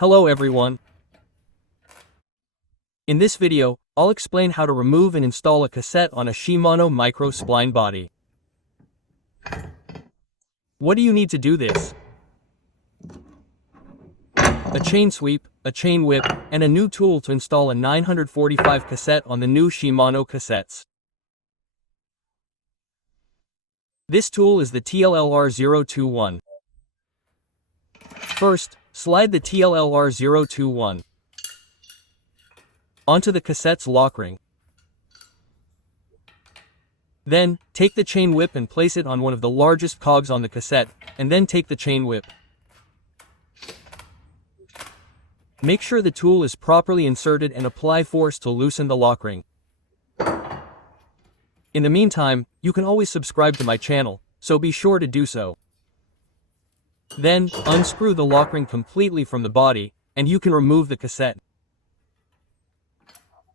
Hello everyone. In this video, I'll explain how to remove and install a cassette on a Shimano Micro Spline body. What do you need to do this? A chain sweep, a chain whip, and a new tool to install a 945 cassette on the new Shimano cassettes. This tool is the TLLR021. First, slide the TLLR021 onto the cassette's lock ring. Then, take the chain whip and place it on one of the largest cogs on the cassette, and then take the chain whip. Make sure the tool is properly inserted and apply force to loosen the lock ring. In the meantime, you can always subscribe to my channel, so be sure to do so. Then, unscrew the lock ring completely from the body, and you can remove the cassette.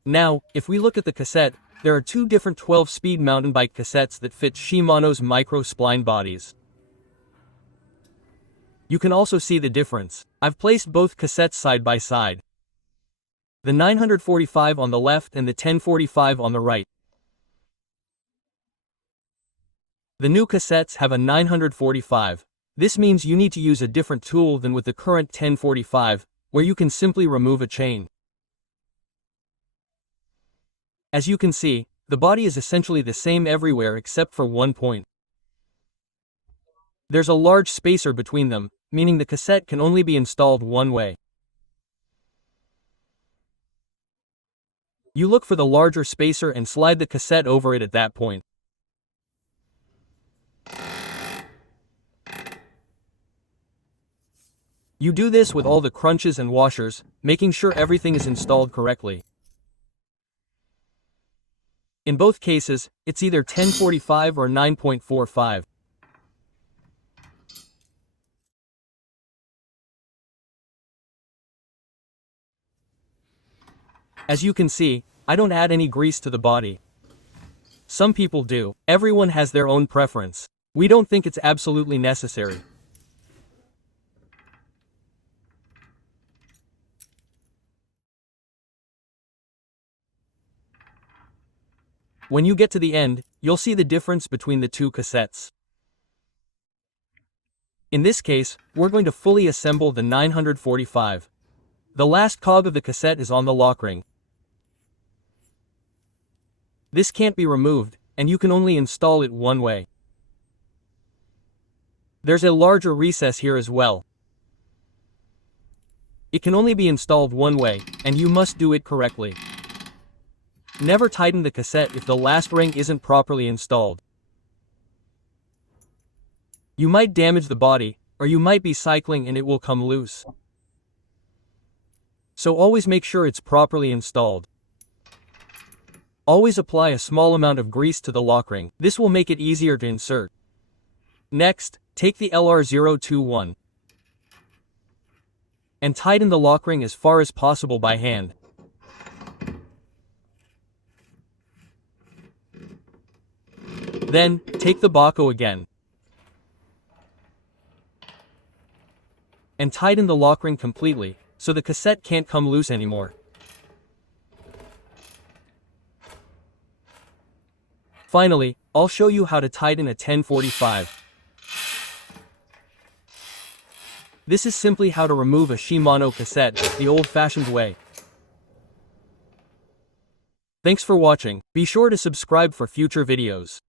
Now, if we look at the cassette, there are two different 12-speed mountain bike cassettes that fit Shimano's Micro Spline bodies. You can also see the difference. I've placed both cassettes side by side. The 945 on the left and the 1045 on the right. The new cassettes have a 945. This means you need to use a different tool than with the current 1045, where you can simply remove a chain. As you can see, the body is essentially the same everywhere except for one point. There's a large spacer between them, meaning the cassette can only be installed one way. You look for the larger spacer and slide the cassette over it at that point. You do this with all the crunches and washers, making sure everything is installed correctly. In both cases, it's either 1045 or 9.45. As you can see, I don't add any grease to the body. Some people do. Everyone has their own preference. We don't think it's absolutely necessary. When you get to the end, you'll see the difference between the two cassettes. In this case, we're going to fully assemble the 945. The last cog of the cassette is on the lock ring. This can't be removed, and you can only install it one way. There's a larger recess here as well. It can only be installed one way, and you must do it correctly. Never tighten the cassette if the last ring isn't properly installed. You might damage the body, or you might be cycling and it will come loose. So always make sure it's properly installed. Always apply a small amount of grease to the lock ring. This will make it easier to insert. Next, take the LR021 and tighten the lock ring as far as possible by hand. Then, take the Baco again and tighten the lock ring completely, so the cassette can't come loose anymore. Finally, I'll show you how to tighten a 1045. This is simply how to remove a Shimano cassette the old-fashioned way. Thanks for watching. Be sure to subscribe for future videos.